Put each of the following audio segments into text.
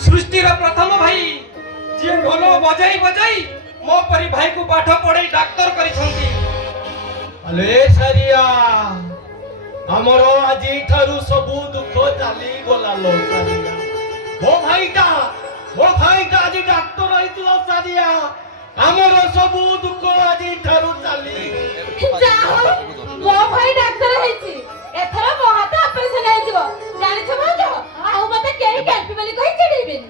सृष्टि प्रथम भाई जी ढोल बजाई बजाई मो परी भाई को पाठ पढ़ाई डाक्तर करिसंती। अले सारिया हमर आजी ठारू सबु दुख चाली गला लो सारिया। मो भाईटा आजी डाक्टर आइतिलो सारिया। हमर सबु दुख आजी ठारू चाली जाओ मो भाई डाक्टर हैछि एथरा मो हाथ ऑपरेशन हे जिवो जानि छ भाउज आउ मते केही कैंपी बोली कहि चिड़िबिन।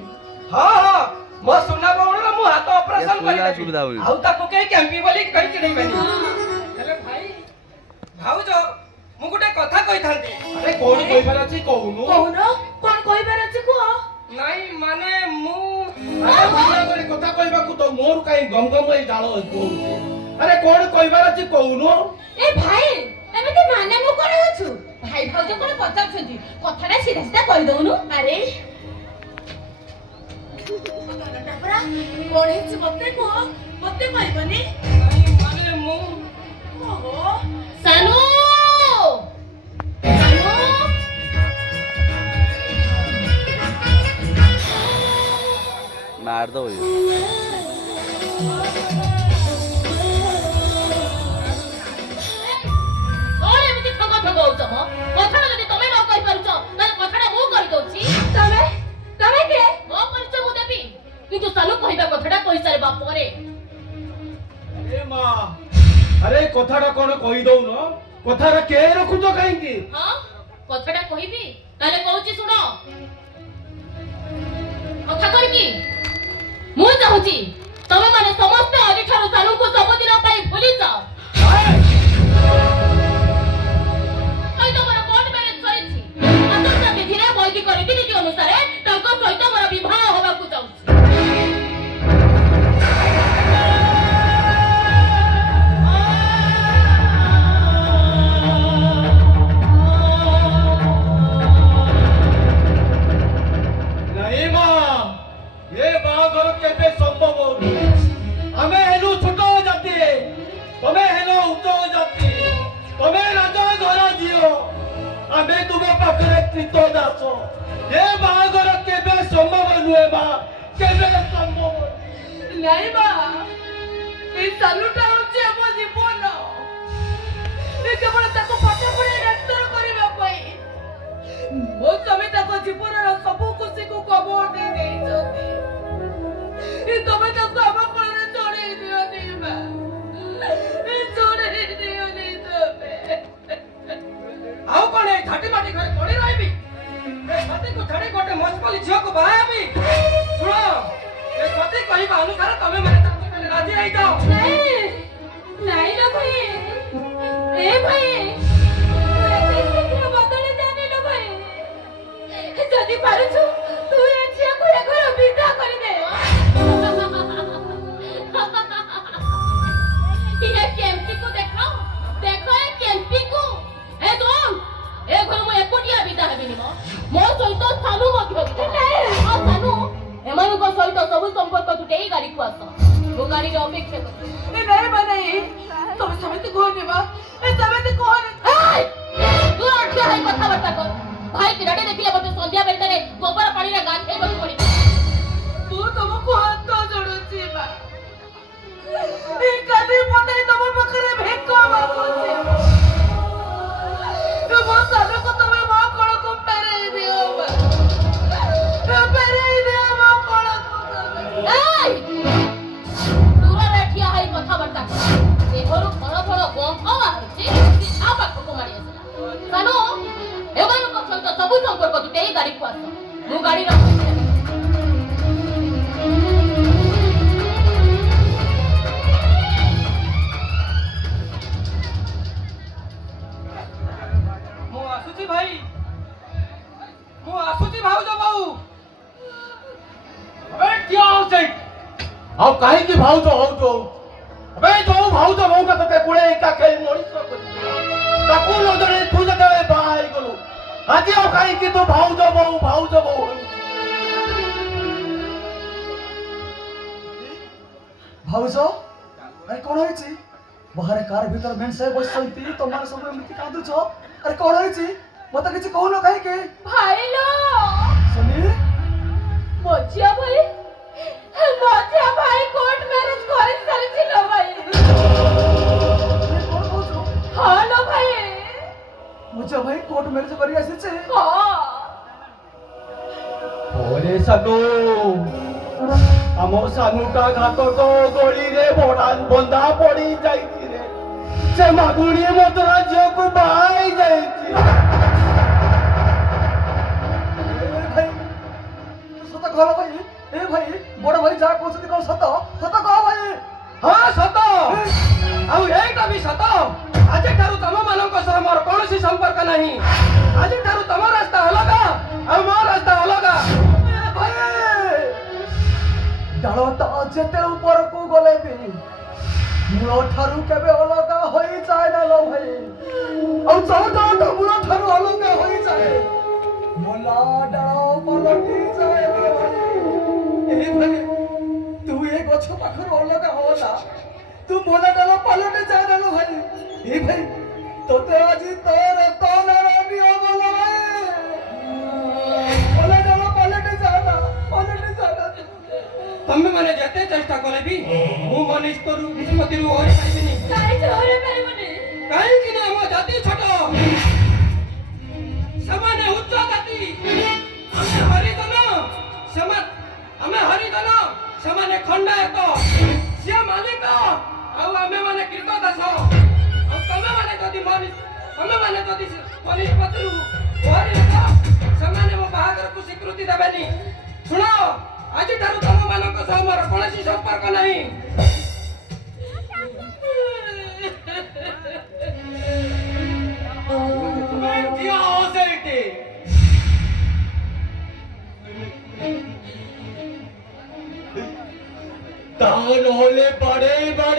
हां हां मो सुना बावण मु हाथ ऑपरेशन करि आउ ताको के कैंपी बोली कहि चिड़िबिन। हेले भाई भाउज मु गुटे कथा कहि थांती। अरे कोन कहिबार अछि कहूनु कोन कहिबार अछि को नाही माने मु अरे बुझा करे कथा कहबाकू तो मोर काई गमगम ए डालो कहू। अरे कोन कहिबार अछि कहूनु। ए भाई एमे माने मु कोन अछु भाई भाउज कोन पचाउछथि कथाटा सीधा सीधा कहि दउनु। अरे डबरा कोन हेछि मते को मते कहबनी नाही माने मु ओहो सानू सानू मार दो अरे कथाटा कोन कहि दउनो कथाटा के रखुछ काई की। हां कथाटा कहिबी ताले कहूची सुनो कथा कहि की मु चाहूची तमे माने समस्त आदि ठारो सानू को सब दिन पाई भूली जाओ। आई तो मोर कोर्ट मैरिज करिछि अंतर्जा विधिरे वैदिक रीति अनुसार ताको सहित मोर विवाह होबा को चाहूछि। नहीं बा ए सालुटा होचे हमो जीवन ए केवल ताको पाठ पढे डाक्टर करिबा पई मो समय ताको जीवन रो सब खुशी को कबर दे देई जति ए तमे ताको हम कोने छोड़े दियो नी बा ए छोड़े दियो नी तमे आउ कोने घाटी माटी घरे पड़ी रहबी ए सते को छाड़ी गोटे मस्पली झियो को बाहाबी। सुनो ए सते कहिबा अनुसार तमे माने ताको माने राजी रहि जाओ। नहीं नहीं लो भाई ए भाई तू शीघ्र बदली जाने लो भाई जदी पारुछु तू ए झिया को ए घर विदा कर दे। ये केमपी को देखाओ देखो ए केमपी को ए दोन ए घर मु एकोटिया विदा हेबिनी मो सहित सानू मध्य आ सानू एमानु को सहित सब संपर्क तुटेई गाड़ी को आस वो गाड़ी रे अपेक्षा कर ए नहीं बनाई तुम समिति को नेबा ए समिति को ए तू अठिया है कथा बर्ता कर भाई किराडे देखिले मते संध्या बेलता रे गोबर पानी रे गाछ हेबक पड़ी तू तुमको हाथ तो जोड़ुची बा ए कदी पते तुम पकरे भेको बाबू से ए वो सालो को तुम्हें मां कोड़ को पेरे दियो बा पेरे दियो मां कोड़ को ए दूर बैठिया है कथा बर्ता ए घरु बड़ बड़ गम हवा होची आ पाखो को मारी आसला सानो एवन को संत सब संपर्क तुटेई गाड़ी को आस मु गाड़ी रा मु आसुची भाई मु आसुची भाउज बाऊ। अबे क्या होसे आउ काहे की भाउ तो हो तो अबे तो भाउ तो मौका तो के कोळे एका खेल मଣିଷ ताको नजरे तू जदे बाई गलो आजी आउ काहे की तो भाउ जो भाउज अरे कौन होइछि बाहर कार भीतर मेन से बसंती तमार सब एमती कादु छ अरे कौन होइछि मते किछि कहू न काहे के भाई लो सुनी मो ওরে সানু ଆମ ସାନୁଟା ଘାତକ ଗଳିରେ ବନ୍ଧା ପଡି ଯାଇଛି ରେ ସେ ମାଗୁଣି ମଦରା ଝିଅକୁ ବାହା ହେଇ ଯାଇଛି ସତ କହ ଭାଇ ଏ ଭାଇ ବଡ ଭାଇ ଯାହା କହୁଛନ୍ତି କଣ ସତ ସତ କହ ଭାଇ ହଁ ସତ ଆଉ ଏଇଟା ବି ସତ ଆଜିଠାରୁ ତମମାନଙ୍କ ସହ ମୋର କୌଣସି ସମ୍ପର୍କ ନାହିଁ ଆଜିଠାରୁ ତମ ରାସ୍ତା ଅଲଗା ଆଉ ମୋ ରାସ୍ତା ଅଲଗା ଡାଳଟା ଯେତେ ଉପରକୁ ଗଲେ ବି ମୂଳ ଠାରୁ କେବେ ଅଲଗା ହୋଇଯାଏ ନା ଲୋ ଭାଇ ଆଉ ଯୋଉ ଡାଳଟା ମୂଳ ଠାରୁ ଅଲଗା ହୋଇଯାଏ ମଲା ଡାଳ ପଲଟି ଯାଏ ଲୋ ଭାଇ ଏ ଭାଇ ତୁ ଏ ଗଛ ପାଖରୁ ଅଲଗା ହଅନା ତୁ ମଲା ଡାଳ ପଲଟି ଯାଏ ନା ଲୋ ଭାଇ ଏ ଭାଇ ତୋତେ ଆଜି ତୋର ତନର ନିୟମ ଲୋ ଭାଇ ମଲା ଡାଳ ପଲଟି ଯାଏ ନା ତମେ ମାନେ ଯେତେ ଚେଷ୍ଟା କଲେ ବି ମୁଁ ମୋ ନିଷ୍ପତ୍ତିରୁ ଓହରି ପାରିବିନି କାହିଁକି ନା ଆମ ଜାତି ଛୋଟ ସେମାନେ ଉଚ୍ଚ ଜାତି ଆମେ ହରିଜନ ସେମାନେ ଖଣ୍ଡାୟତ ସିଏ ମାଲିକ ଆଉ ଆମେ ମାନେ କୀର୍ତ୍ତଦାସ ଆଉ ତମେ ମାନେ ଯଦି ମୋ ନିଷ୍ପତ୍ତିରୁ ଓହରି ନବ ସେମାନେ ମୋ ବାହାଘରକୁ ସ୍ୱୀକୃତି ଦେବେନି ଶୁଣ ଆଜିଠାରୁ ତମମାନଙ୍କ ସହ ମୋର କୌଣସି ସମ୍ପର୍କ ନାହିଁ তা নহলে বাড়েই বা